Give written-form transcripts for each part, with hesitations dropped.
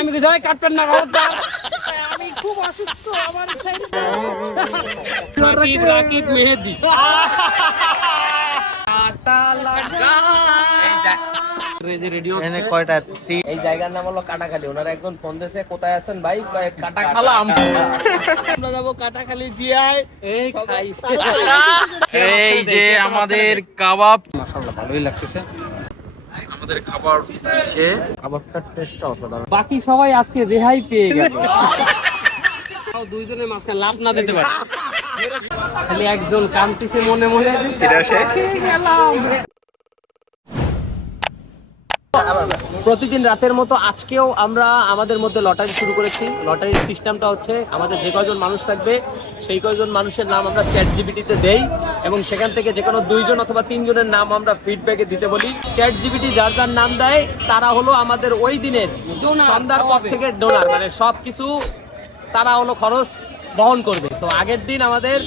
আমি ধরে কাটবেন না, আমি খুব অসুস্থ, আমার রাকিব মেহেদি এই জায়গার নাম হলো কাটাখালী। ওনারা একজন ফোন দিয়েছে, কোথায় আছেন ভাই? কাটা খালাম। আমরা যাবো কাটাখালী জিআই। এই যে আমাদের কাবাব, মাশাআল্লাহ ভালোই লাগতেছে। আমাদের খাবার হচ্ছে, খাবারটার টেস্টটা অসাধারণ। বাকি সবাই আজকে রেহাই পেয়ে গেল। দুইজনের মাঝখানে লাভ না দিতে পারে, খালি একজন কান্তিছে মনে মনে, খেয়ে গেলাম। প্রতিদিন রাতের মতো আজকেও আমরা আমাদের মধ্যে লটারি শুরু করেছি। লটারির সিস্টেমটা হচ্ছে, আমাদের যে কয়জন মানুষ থাকবে সেই কয়জন মানুষের নাম আমরা চ্যাট জিপিটিতে দেই এবং সেখান থেকে যে কোনো 2 জন অথবা 3 জনের নাম আমরা ফিডব্যাকে দিতে বলি। চ্যাট জিপিটি যার যার নাম দেয় তারা হলো আমাদের ওই দিনের সন্ধ্যার পর থেকে ডোনার, মানে সবকিছু তারা হলো খরচ বহন করবে। তো আগের দিন আমাদের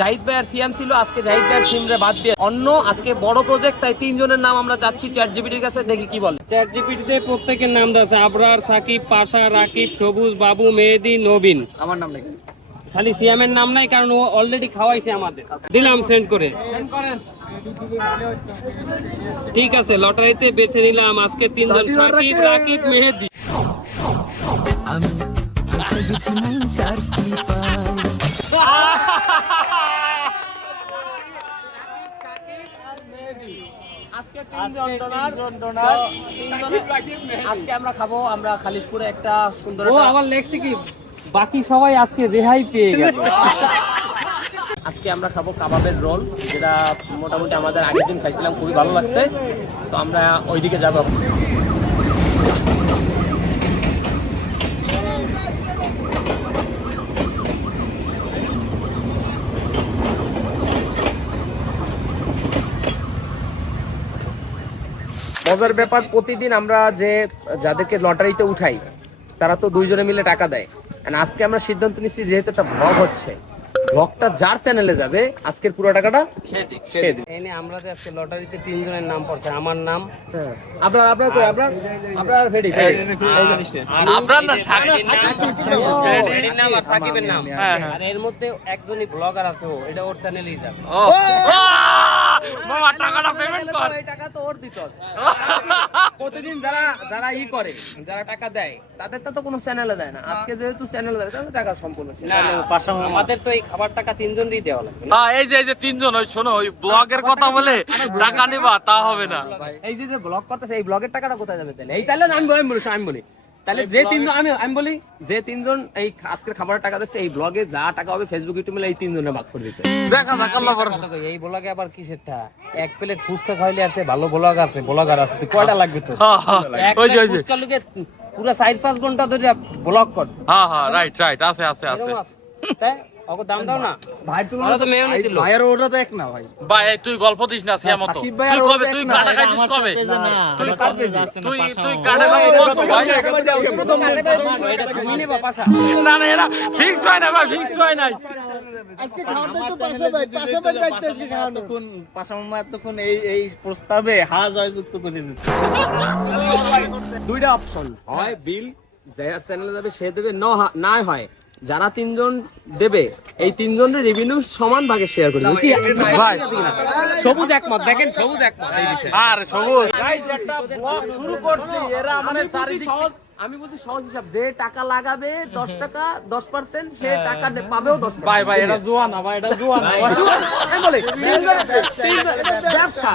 জাহিদ ভাই আর সিয়াম ছিল, আজকে জাহিদ ভাই আর সিমরে বাদ দিয়ে অন্য আজকে বড় প্রজেক্ট, তাই 3 জনের নাম আমরা চাচ্ছি চ্যাট জিপিটির কাছে, দেখি কি বলে। চ্যাট জিপিটিতে প্রত্যেকের নাম দেওয়া আছে, আবরার, সাকিব, পাশা, রাকিব, সবুজ, বাবু, মেহেদি, নবীন। আমার নাম নাকি খালি সিয়ামের নাম নাই, কারণ ও অলরেডি খাওয়াইছে আমাদের। দিলাম সেন্ড করে। ঠিক আছে, লটারিতে বেছে নিলাম আজকে 3 জন, সাকিব, রাকিব, মেহেদি। আজকে 3 জন ডোনার। আজকে আমরা খাবো, আমরা খালিশপুরে একটা সুন্দর ও আবার লেখছে কি, বাকি সবাই আজকে রেহাই পেয়ে গেল। আজকে আমরা খাবো কাবাবের রোল, যেটা মোটামুটি আমাদের আগের দিন খাইছিলাম, খুবই ভালো লাগছে। তো আমরা ওইদিকে যাবো। মজার ব্যাপার, প্রতিদিন আমরা যাদেরকে লটারিতে উঠাই তারা তো 2 জনে মিলে টাকা দেয়। আজকে আমরা সিদ্ধান্ত নিচ্ছি, যেহেতু একটা ব্লগ হচ্ছে, ব্লগটা যার চ্যানেলে যাবে আজকের পুরো টাকাটা সে দিবে। এনে আমরা যে আজকে লটারিতে 3 জনের নাম পড়ছে, আমার নাম, আপনার রেডি আপনার না সাকিবের নাম আর সাকিবের নাম, আর এর মধ্যে একজনই ব্লগার আছে, ও এটা ওর চ্যানেলেই যাবে। মামা টাকাটা পেমেন্ট কর। এই টাকা তো ওর দিত। প্রতিদিন যারা করে, যারা টাকা দেয় তাদেরটা তো কোনো চ্যানেলে দেয় না। আজকে যেহেতু চ্যানেলে দেয় তাহলে টাকা সম্পূর্ণ না, আমাদের তো এই খাবার টাকা 3 জনেরই দেওয়া লাগবে। এই যে 3 জন, ওই শোনো, ওই ব্লগের কথা বলে টাকা নিবা তা হবে না। এই যে ব্লগ করতেছে, এই ব্লগের টাকাটা কোথায় যাবে তাহলে? এই তাহলে আমি বলি তাহলে যে 3 জন, আমি বলি যে 3 জন এই আজকের খাবারের টাকা দিচ্ছে, এই ব্লগে যা টাকা হবে ফেসবুক ইউটিউব মিলে এই 3 জনে ভাগ করে দিতে। দেখা যাক আল্লাহ ভরসা। এই ব্লগে আবার কিসেরটা? এক প্লেট ফুচকা খাইলে আছে, ভালো ব্লগার আছে, তুই কয়টা লাগবে তোর? ওই যে ফুচকা লুকে পুরো 4-5 ঘন্টা ধরে ব্লগ কর। হ্যাঁ রাইট আছে। তাই ওকে দাম দাও না ভাই, ওরা তো মেয়নি দিল। ভাইয়ের ওটা তো এক না ভাই। ভাই তুই গল্প দিস না সিয়া মতো। সাকিব ভাই তুই আর কবে, ওদের তুই না, কাটা খাইছিস কবে? তুই কাটা খাবি ভাই? এটা তুমি নেবা পাশা? না এরা ফিক্সড হয় না ভাই, ফিক্সড হয় নাই। আজকে খাওয়াতে তো পাশে ভাই যাইতে আজকে খাওয়ানো কোন পাশা মামা এতক্ষণ এই প্রস্তাবে হা জয় যুক্ত করে দিতে। দুইটা অপশন হয়, বিল যার চ্যানেলে যাবে সে দেবে, না হয় যারা 3 জন দেবে এই 3 জনের রেভিনিউ সমান ভাগে শেয়ার করে দেবে। ভাই সবুজ একমত, দেখেন সবুজ একমত এই বিষয়ে। আর সবুজ গাইস একটা ব্লগ শুরু করছি, এরা আমাদের চারিদিক সহজ, আমি বলছি সহজ হিসাব, যে টাকা লাগাবে 10 টাকা 10% সে টাকা পাবেও 10%। ভাই এটা জুয়া না ভাই, এটা জুয়া না ভাই। আমি বলি 3 জনে ব্যবসা,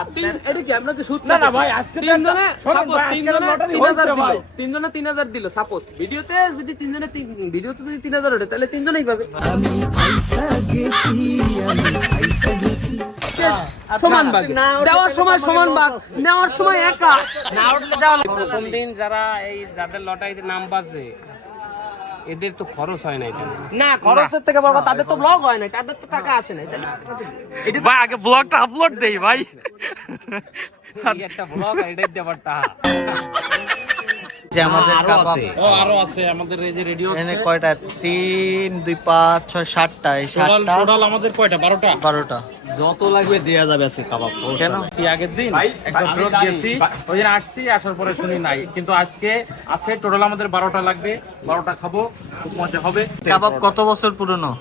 এটা কি আমরা কি সুদ না ভাই? আজকে 3 জনে সাপোজ 3 জনে 3000 দিল, 3 জনে 3000 দিল সাপোজ, ভিডিওতে যদি 3 জনে ভিডিওতে যদি 3000 ওঠে তাহলে 3 জনেই পাবে। আমি পয়সা গেছি, সমান ভাগ, দেওয়ার সময় সমান ভাগ, নেওয়ার সময় একা না উঠলে দেওয়া লাগবে। প্রথম দিন যাদের লটারিতে নাম বাজে এদের তো খরচ হয় না, এটা না খরচের থেকে বড় কথা, তাদের তো ব্লগ হয় না, তাদের তো টাকা আসে না। ভাই আগে ব্লগটা আপলোড দেই ভাই। একটা ব্লগ এটাই দেবার টাকা। যে আমাদের কাবাব ও আরো আছে আমাদের এই যে রেডি এখানে হচ্ছে কয়টা 3 2 5 6 7টা এই 7টা টোটাল আমাদের কয়টা 12টা 12টা যত লাগবে দেয়া যাবে আজকে কাবাব। কেন আগের দিন একটা ব্লগ গেছি ওই দিন আসছি আসার পরে শুনি নাই কিন্তু আজকে আছে টোটাল আমাদের 12টা লাগবে 12টা খাবো খুব মজা হবে কাবাব কত বছর পুরনো?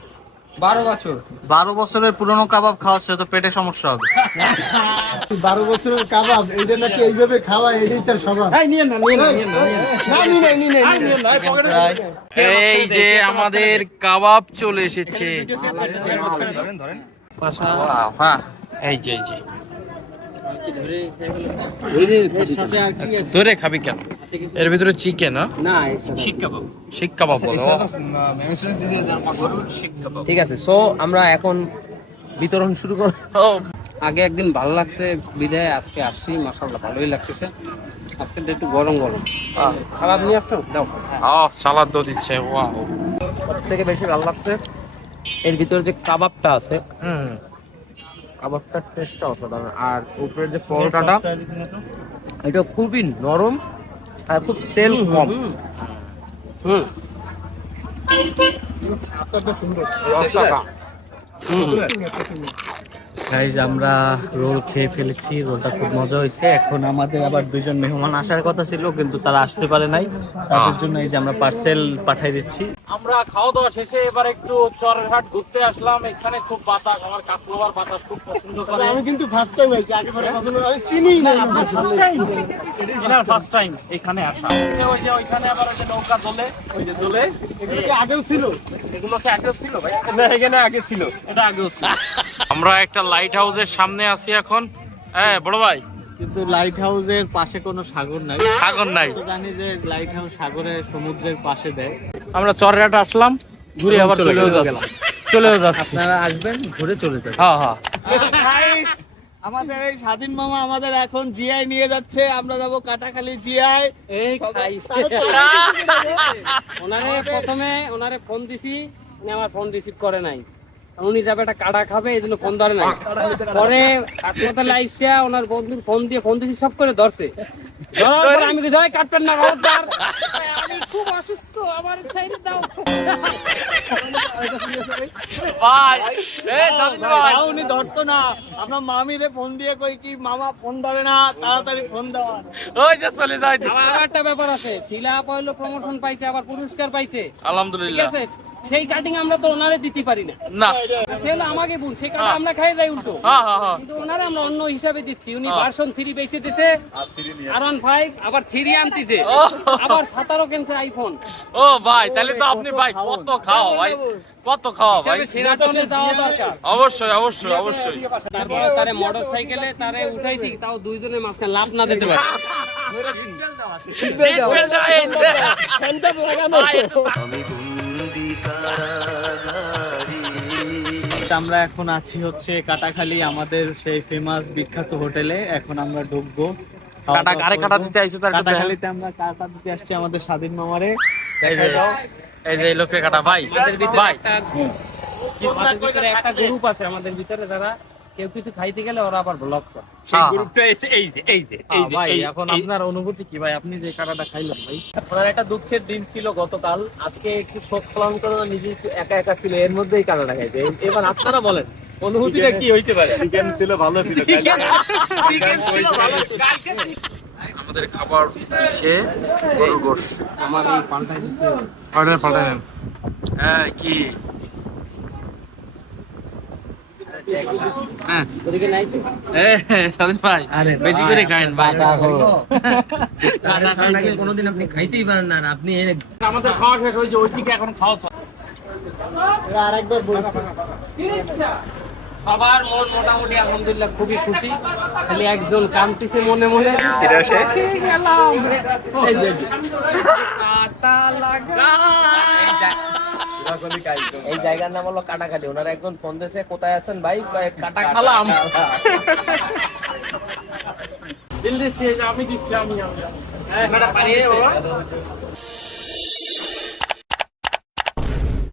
12 বছর। 12 বছরের পুরনো কাবাব খাওয়া সে তো পেটে সমস্যা হবে। 12 বছরের কাবাব এইটা নাকি এইভাবে খাওয়া এটাই তার স্বভাব। এই নিয়ে না নিয়ে না নিয়ে না না নি এই যে আমাদের কাবাব চলে এসেছে হ্যাঁ এই যে ধরে খাবি কেন এর ভিতরে চিকেন না শিক কাবাব বলো ঠিক আছে, সো আমরা এখন বিতরণ শুরু করব। ও আগে একদিন ভালো লাগছে বিদায় আজকে আসছি, মাশাআল্লাহ ভালোই লাগতেছে। আজকে একটু গরম গরম খাবার নিয়ে আসছো, দাও। সালাদ তো দিচ্ছে ওয়াও সবথেকে বেশি ভালো লাগছে এর ভিতরে যে কাবাবটা আছে, হুম কাবাবটার টেস্টটা অসাধারণ। আর উপরের যে পরোটাটা এটা খুবই নরম আর খুব তেল কম। হুম গাইজ আমরা রোল খেয়ে ফেলেছি, রোলটা খুব মজা হয়েছে। এখন আমাদের আবার দুইজন মেহমান আসার কথা ছিল কিন্তু তারা আসতে পারে নাই, তাদের জন্য এই যে আমরা পার্সেল পাঠিয়ে দিচ্ছি। আমরা খাওয়া দাওয়া শেষে এবার একটু চরহাট ঘুরতে আসলাম। এখানে খুব বাতাস, আমার কাকলোবার বাতাস খুব পছন্দ করে। আমি কিন্তু ফার্স্ট টাইম আইছি, আগে পরে কখনো আমি চিনি না। ফার্স্ট টাইম এখানে আসা। ওই যে ওইখানে আবার ওই যে নৌকা দোলে, ওই যে দোলে এগুলো কি আগেও ছিল? এগুলো কি আগেও ছিল ভাই? না এখানে আগে ছিল। এটা আগেও ছিল। আমরা একটা লাইট হাউসের সামনে আছি এখন। হ্যাঁ বড় ভাই, কিন্তু লাইট হাউসের পাশে কোনো সাগর নাই। সাগর নাই। তো জানি যে লাইট হাউস সাগরের সমুদ্রের পাশে দেয়। আমরা চরহাট আসলাম, ঘুরে আবার চলেও যাচ্ছি। আপনারা আসবেন, ঘুরে চলে যাবেন। হ্যাঁ হ্যাঁ গাইস, আমাদের এই স্বাধীন মামা আমাদের এখন জিআই নিয়ে যাচ্ছে, আমরা যাব কাটাখালী জিআই। এই খাইছে। ওনারে ফোন দিছি, উনি আমার ফোন রিসিভ করে নাই। উনি যাবে একটা কাটা খাবে, এই জন্য ফোন ধরে নাই। পরে হাসপাতালে আইসা ওনার বন্ধুর ফোন দিছি, সব করে ধরছে। ধরার পর আমি কি জয় কাটবেন না খবরদার, আমি খুব অসুস্থ, আমার ছাইরে দাও। ভাই এই স্বাধীন ভাই, উনি ধরতো না, আমরা মামিরে ফোন দিয়ে কই কি মামা ফোন ধরে না, তাড়াতাড়ি ফোন দেওয়া। ওই যে চলে যায়। আবার একটা ব্যাপার আছে, শিলা পয়লো প্রমোশন পাইছে, আবার পুরস্কার পাইছে, ঠিক আলহামদুলিল্লাহ। আছে? সেই কাটিং আমরা তো ওনারে দিতে পারি না, না সে হলো আমাকে ভুল, সেই কাটা আমরা খাই যাই উল্টো। হ্যাঁ হ্যাঁ হ্যাঁ কিন্তু ওনারে আমরা অন্য হিসাবে দিচ্ছি। উনি ভার্সন 3 বেচে দিছে, R15 আবার 3 আনতিছে, আবার 17 কিনছে আইফোন। ও ভাই, তাহলে তো আপনি ভাই কত খাও ভাই, কত খাওয়া ভাই। হিসাবে সেরাটনে যাওয়া দরকার। অবশ্যই অবশ্যই অবশ্যই। তারপরে তারে মোটরসাইকেলে তারে উঠাইছি, তাও দুইজনের মাঝখানে লাভ না দিতে পারে। সিট বেল্ট লাগাইছে। ভাই, একটু আমরা এখন আছি হচ্ছে কাটাখালী, আমাদের সেই ফেমাস বিখ্যাত হোটেলে। এখন আমরা ঢুকবো, কাটা কারে কাটা দিতে আইছো তার কাটা। কাটাখালীতে আমরা কাটা দিতে আসছি আমাদের স্বাধীন মামারে। এই যে লোকে কাটা ভাই, ভাই আমাদের ভিতরে একটা গ্রুপ আছে আমাদের ভিতরে, যারা কেউ কিছু খাইতে গেলে ওরা আবার ব্লক করে। সেই গ্রুপটা এই যে ভাই এখন আপনার অনুভূতি কি ভাই, আপনি যে কাটাটা খাইলেন ভাই? ওনার একটা দুঃখের দিন ছিল গতকাল, আজকে একটু শোক পালন করে নিজে একটু একা একা ছিল, এর মধ্যেই কাটাটা খাইছে। এবার আপনারা বলেন অনুভূতিটা কি হইতে পারে? চিকেন ছিল, ভালো ছিল। আমাদের খাবার দিচ্ছে গরুর গোশত। আমার এই পাল্টাই দিতে হবে। পাল্টাই নেন। হ্যাঁ কি হ্যাঁ ওদিকে নাই তো? স্বাধীন ভাই, বেশি করে খায়েন ভাই। কোনোদিন আপনি খাইতেই পারেন না, আর আপনি আমাদের খাওয়া শেষ হয়েছে, ওইদিকে এখন খাওয়া চলে। আরেকবার বলছি, সবার মন মোটামুটি আলহামদুলিল্লাহ খুবই খুশি, খালি একজন কান্তিছে মনে মনে। খেয়ে গেলাম। এই যে, কাটা লাগা। এই জায়গার নাম হলো কাটাখালী। ওনারা একজন ফোন দিয়েছে, কোথায় আছেন ভাই? কয়, কাটা খালাম। দিল্লি আমি দিচ্ছি আমি ম্যাডাম পানি